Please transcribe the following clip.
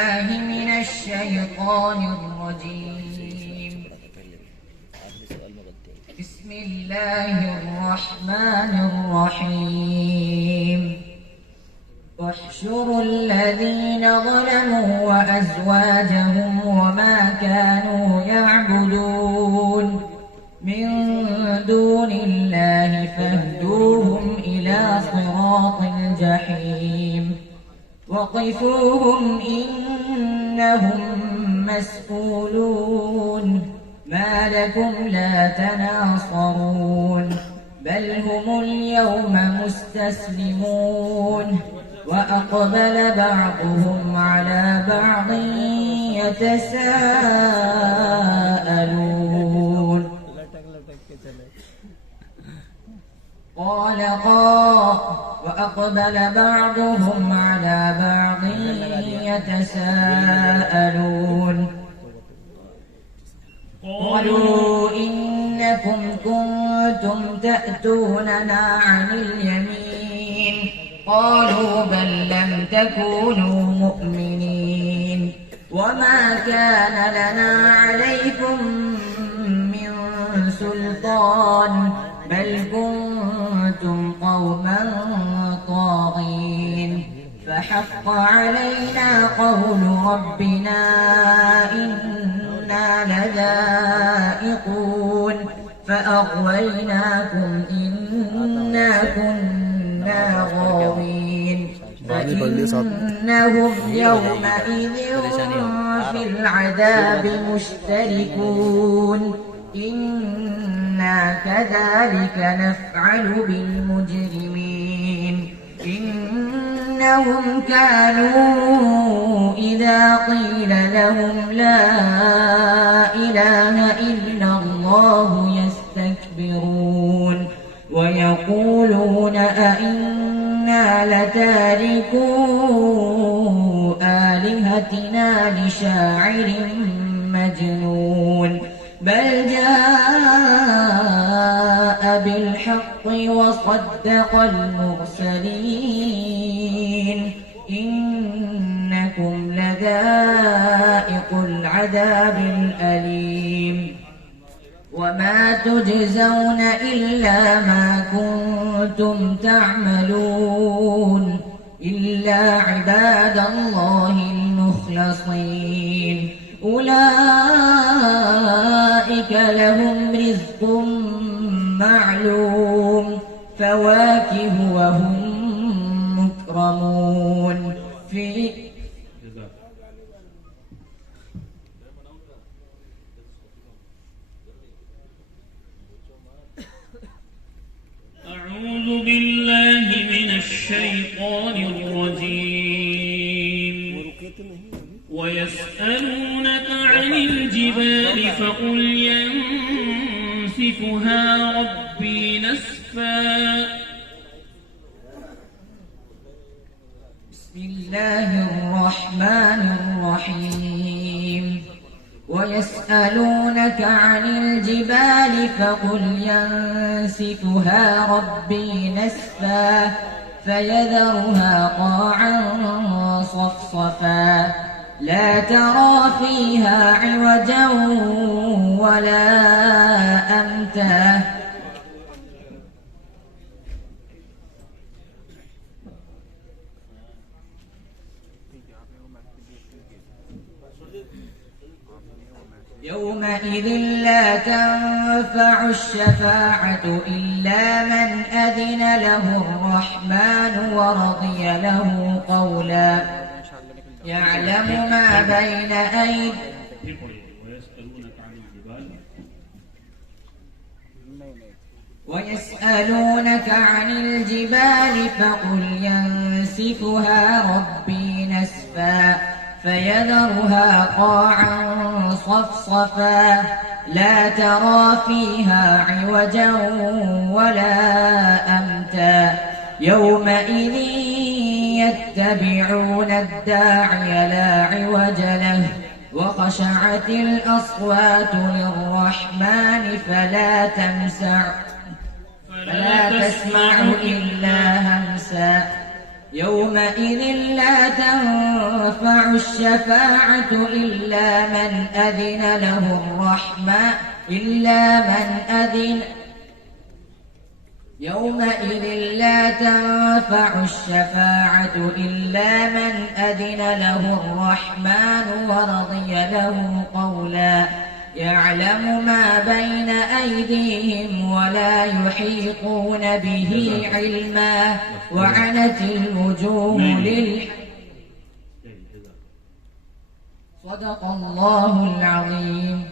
بالله من الشيطان الرجيم. بسم الله الرحمن الرحيم. واحشروا الذين ظلموا وأزواجهم وما كانوا يعبدون من دون الله فاهدوهم إلى صراط الجحيم وقفوهم إنهم مسؤولون ما لكم لا تناصرون بل هم اليوم مستسلمون وأقبل بعضهم على بعض يتساءلون وأقبل بعضهم على بعض يتساءلون قالوا إنكم كنتم تأتوننا عن اليمين قالوا بل لم تكونوا مؤمنين وما كان لنا عليكم من سلطان بل كنتم قوما طاغين فحق علينا قول ربنا إنا لذائقون فأغويناكم إنا كنا غاوين فإنهم يومئذ في العذاب مشتركون إنا كذلك نفعل بالمجرمين إنهم كانوا إذا قيل لهم لا إله إلا الله يستكبرون ويقولون أئنا لتاركو آلهتنا لشاعر مجنون بل جاء بالحق وصدق المرسلين إنكم لذائق العذاب الأليم وما تجزون إلا ما كنتم تعملون إلا عباد الله المخلصين أولئك لهم رزق معلوم فواكه وهم مكرمون في أعوذ بالله من الشيطان الرجيم. ويسألونك عن الجبال فقل ينسفها ربي نسفا. بسم الله الرحمن الرحيم. ويسألونك عن الجبال فقل ينسفها ربي نسفا فيذرها قاعا صفصفا لا ترى فيها عوجا ولا أمتا يومئذ لا تنفع الشفاعة إلا من أذن له الرحمن ورضي له قولا يعلم ما بين أيديهم ويسألونك عن الجبال فقل ينسفها ربي نسفا فيذرها قاعا صفصفا لا ترى فيها عوجا ولا أمتا يومئذ يتبعون الداعي لا عوج له وخشعت الأصوات للرحمن فلا تسمع إلا همسا يومئذ لا تنفع الشفاعة إلا من أذن له الرحمن يومئذ لا تنفع الشفاعة إلا من أذن له الرحمن ورضي له قولا يعلم ما بين أيديهم ولا يحيطون به علما وعنت الوجوه صدق الله العظيم.